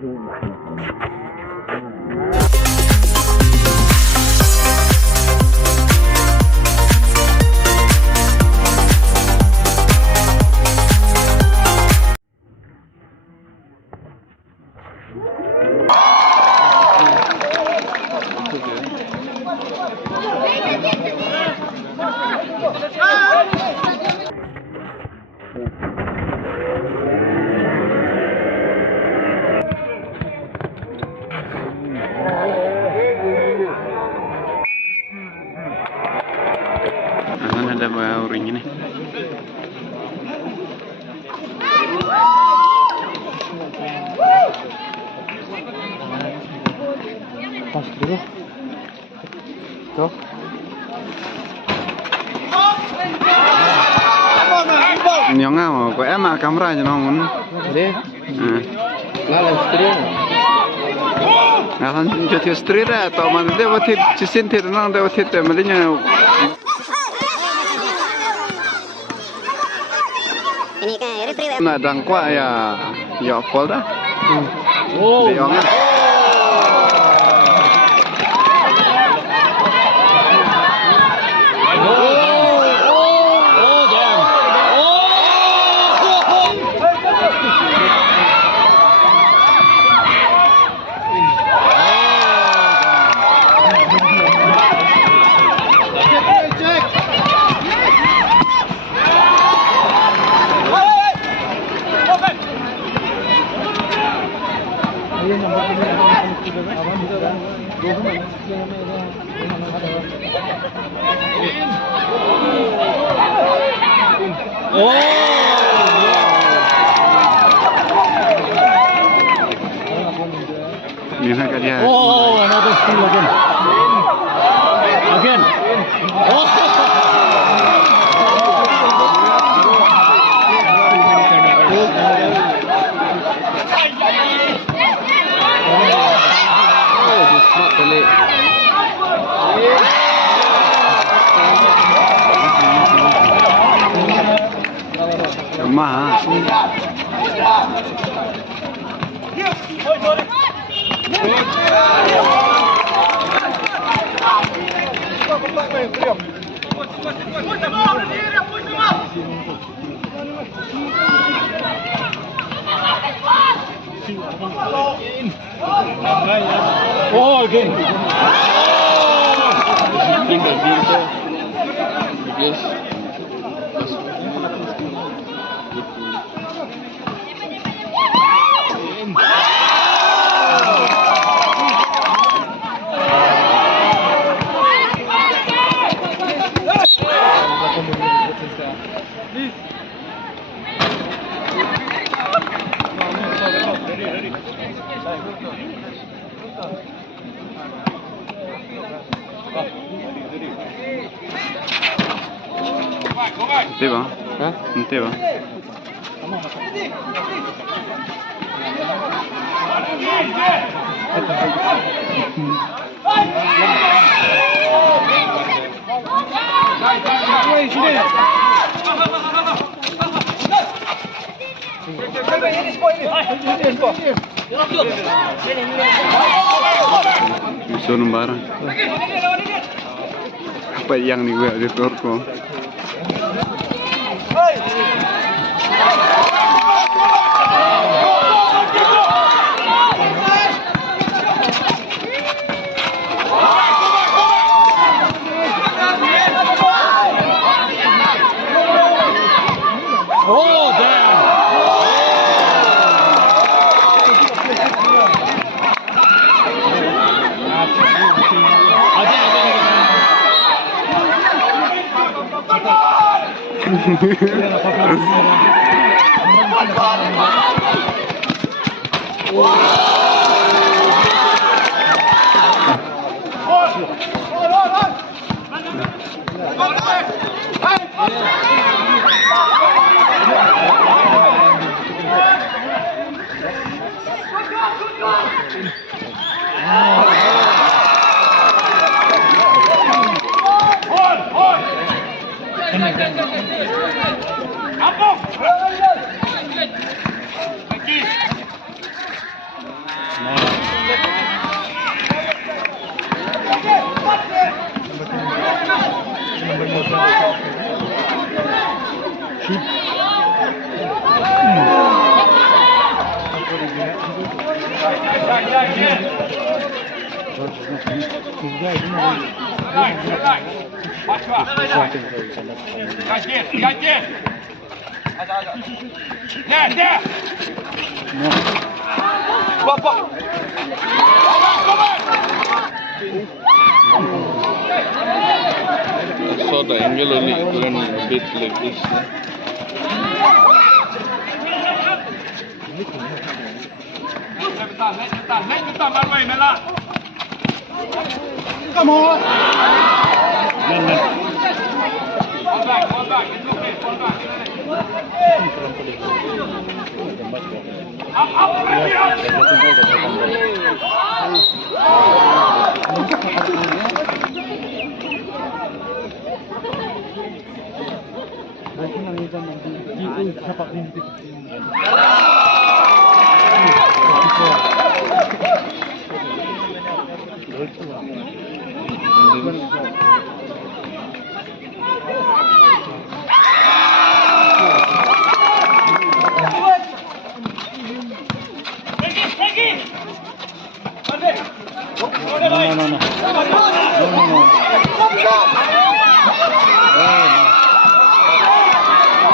Ada bauring ini. Pas dulu. Tuh. Nyong mau kok emak kamera aja nongun. Deh. Lalu stream. Ngalan jadi stream atau mana dia buat cisin tidak nang dia buat malinya. Ini kan retriever. Nak dangkwa ya pol dah. Oh. Diongah. Oh, another steal again. Again. Oh. Oh, again. Nanti bang, nanti bang. Bisa barang. Apa yang nih gue di Turko? Oh, damn. I saw the angle only run a bit like this. Come on.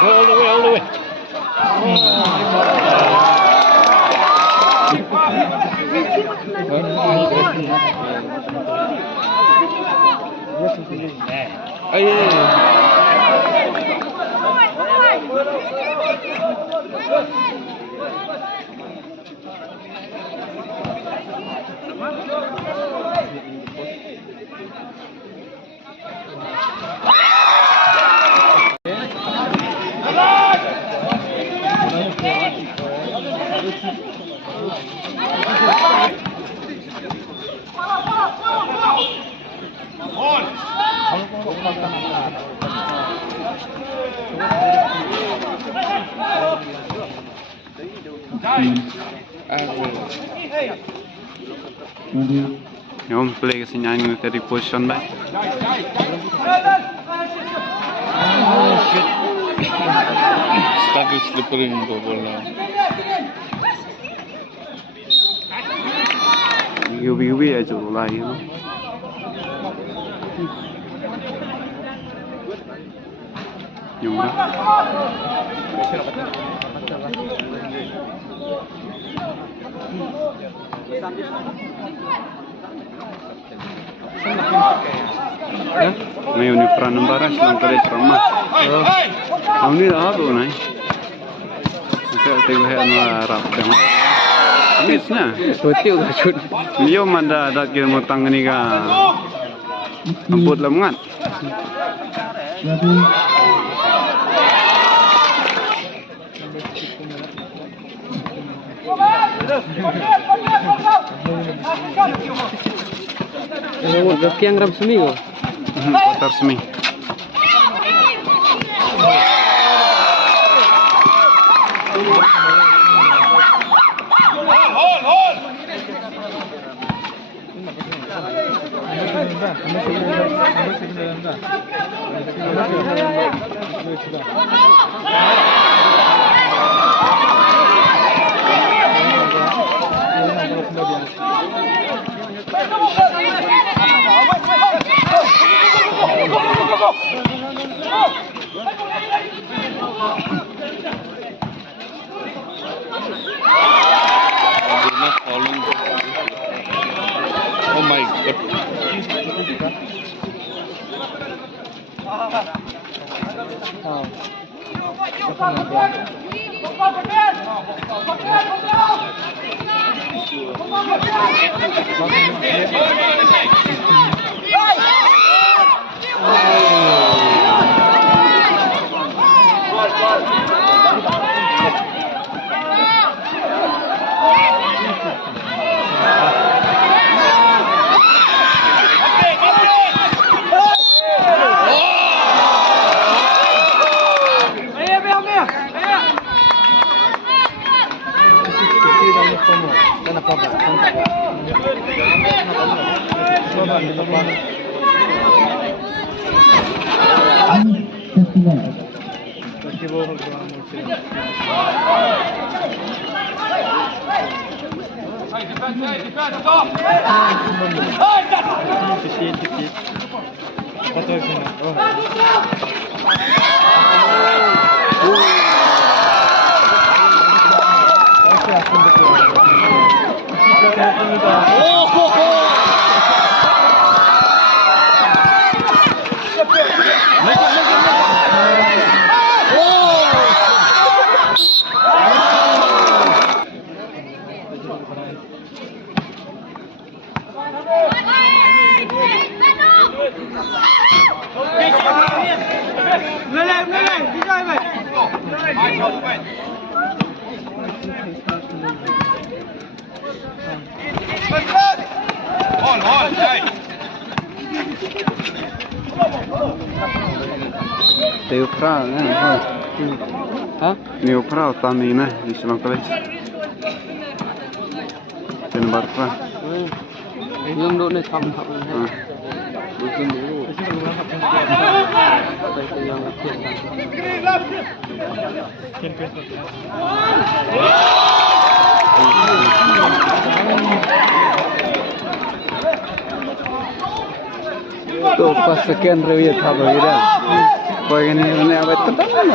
All the way. Nhóm play kasi niya yung tadi position ba? Stuck is slippery in the ball now. Yubi aja lagi no. Yung ngayon ni Pranam Baras lang kali ramah. Ang ni ako na. Kita tengok ano Arab teng. Miss na. Tuti udah cut. Yo manda ada kira mo tang ni ka. Amput lamungan. Yang ram seminggu. Kotor semi. Oh my god. Teu prau, né? Hả? Meu prau também, né? Isso não parece. Tem no barco lá. Nhưng độ này thầm thầm. Đối với mũ. Đây thì yang là tiền. Tuh pas sekian review apa gitu. Bagian ini apa tetap kan?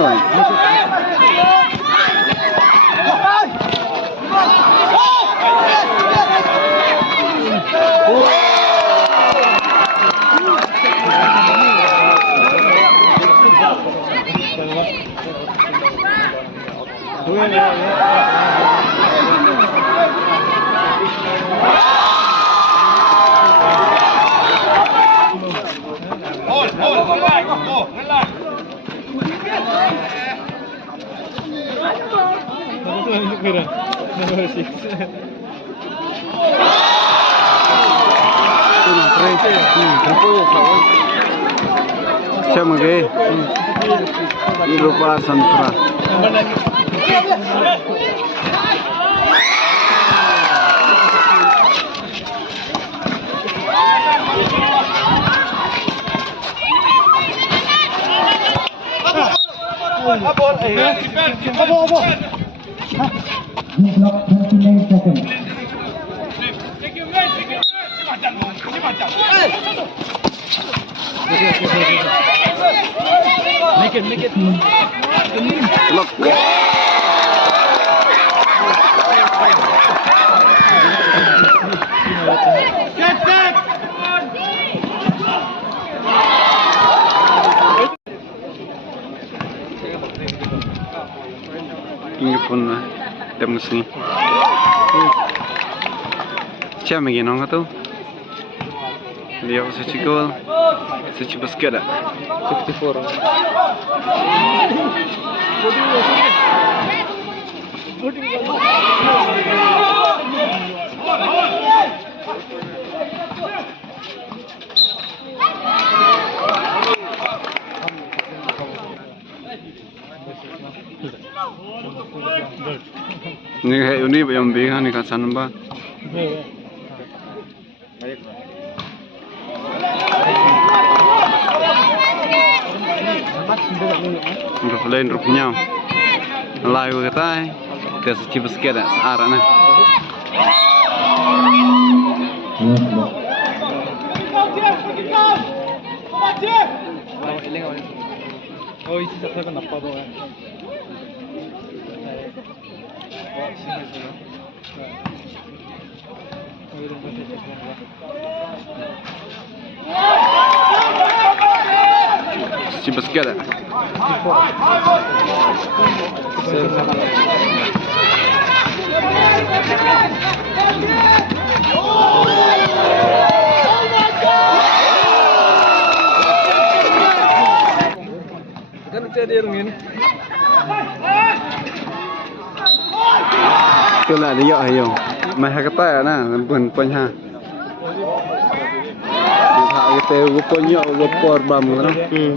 Siapa ke? Ini lupa santra. Make it. Look. Ini pun dem sini. Siapa lagi nong tu? Dia suci gol, suci basket dah. 64. Ini yang bihan ni kasan ba. Ruf lain ruf nyam. Layu kata dia suci basket dah searah na. Oh, isi sa kan apa tu? Suci basket dah. Kan jadi rungin. Tu lah dia ayo. Mai kata na bun punya. Dia kata punya por bam tu.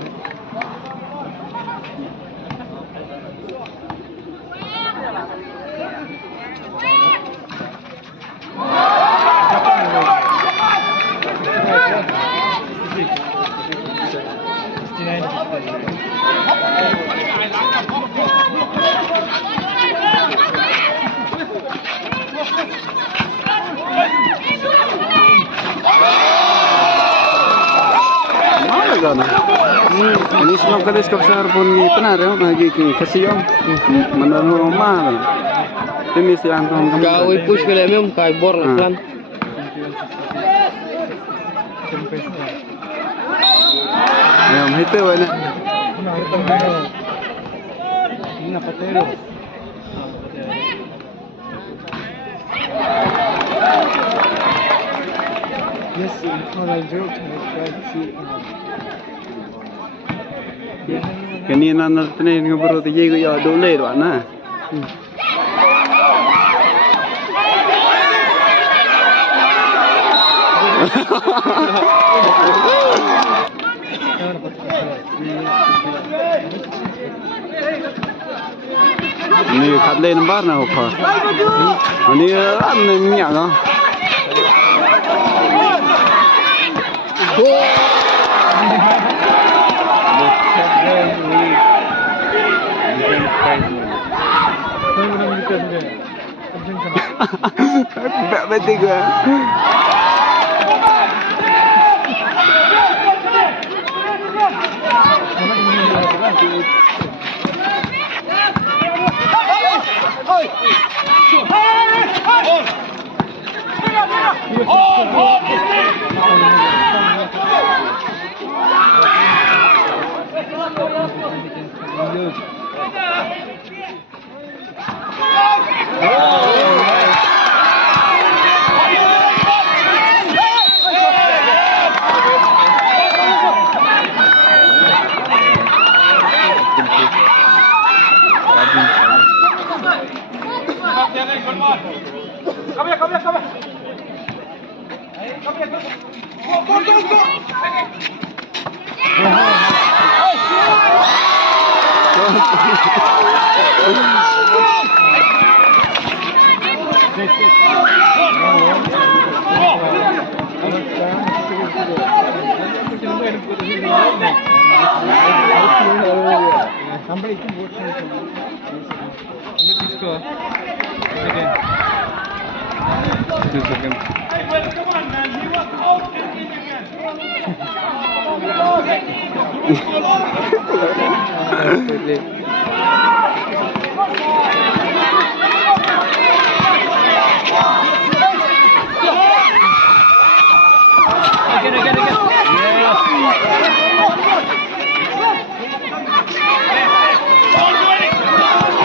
Ini sebab kali sekali pun ni benar ya, lagi kasih om, mana rumah. Ini siang tu kamu. Kau push ke dalam kau bor kan. Ya, itu mana? Ini patero. Yes, kalau joke Kanina natin yung bro tiye ko ya dole do na. Ni khadle number na ho kha. Ni an ni ya no. Betul ke?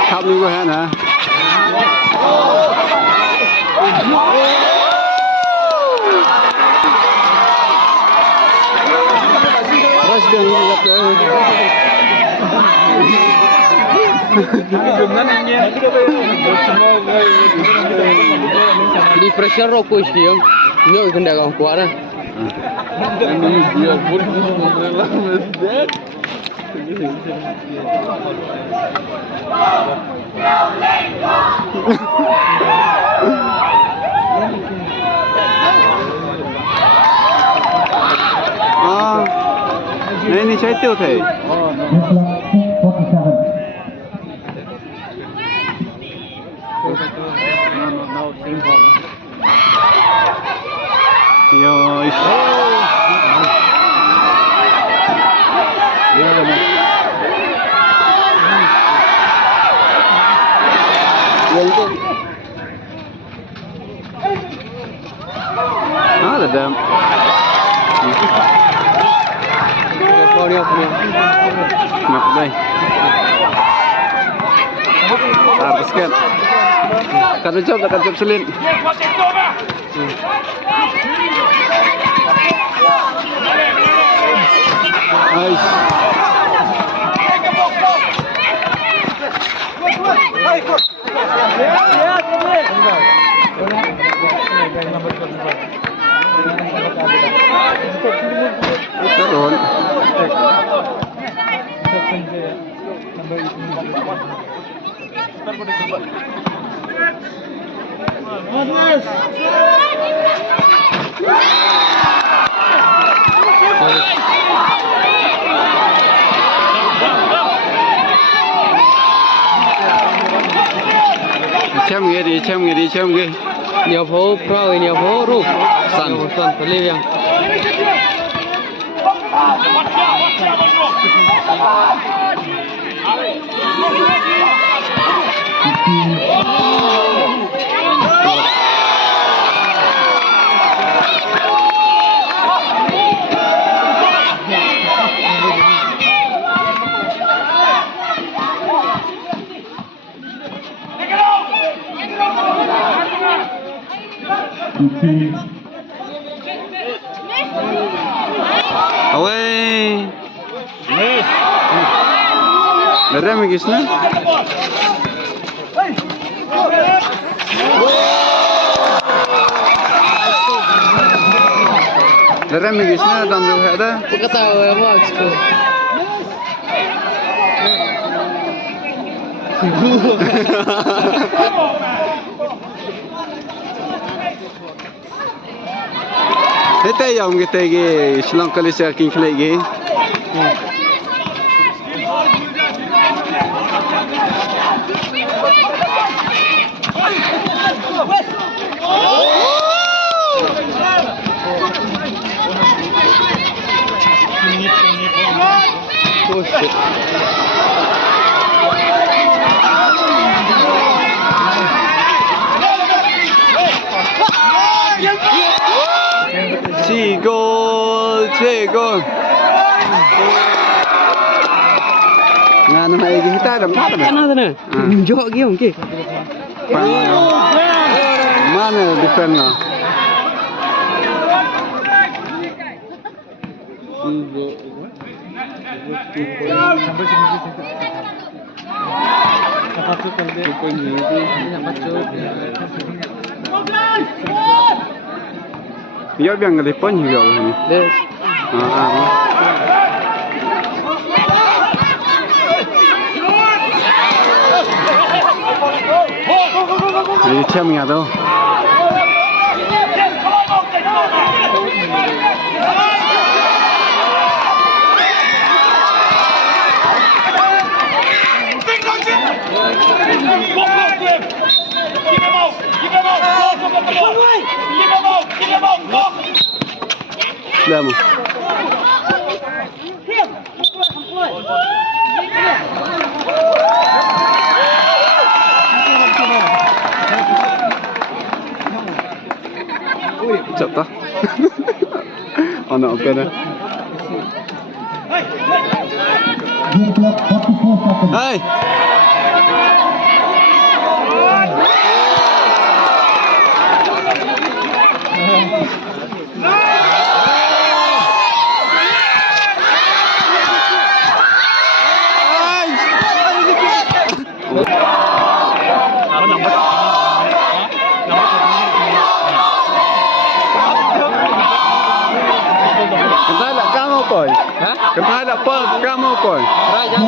Khắp luôn hết hả? Rush dia ni gặp tới. Di pressure ro push dia. Nyo ikan dah kau kuat lah. Ini dia pun mengelam. नहीं चाहते हो थे ada dam. Kenapa đây? Basket. Kan job selin. Aish. Turun. Chem ge. Nhiều phố pro nhiều phố roof. Sun, believe yang. Away. Ada lagi sana? Ada lagi sana dalam dua ada. Bukan tahu ya Max tu. Kita yang kita lagi Sri Lanka le king lagi. Oh shit. Gol. Ngano na lagi kita dalam apa dah? Mana tu na? Jauh game ke? Mana defend na? Ya biang ke depan juga ni. Yes. Ini siapa yang ada? Lama. Cepat tak? Oh nak okey dah. Hai. Kenapa nak kamu koi? Ha? Kenapa nak kamu koi? Raja.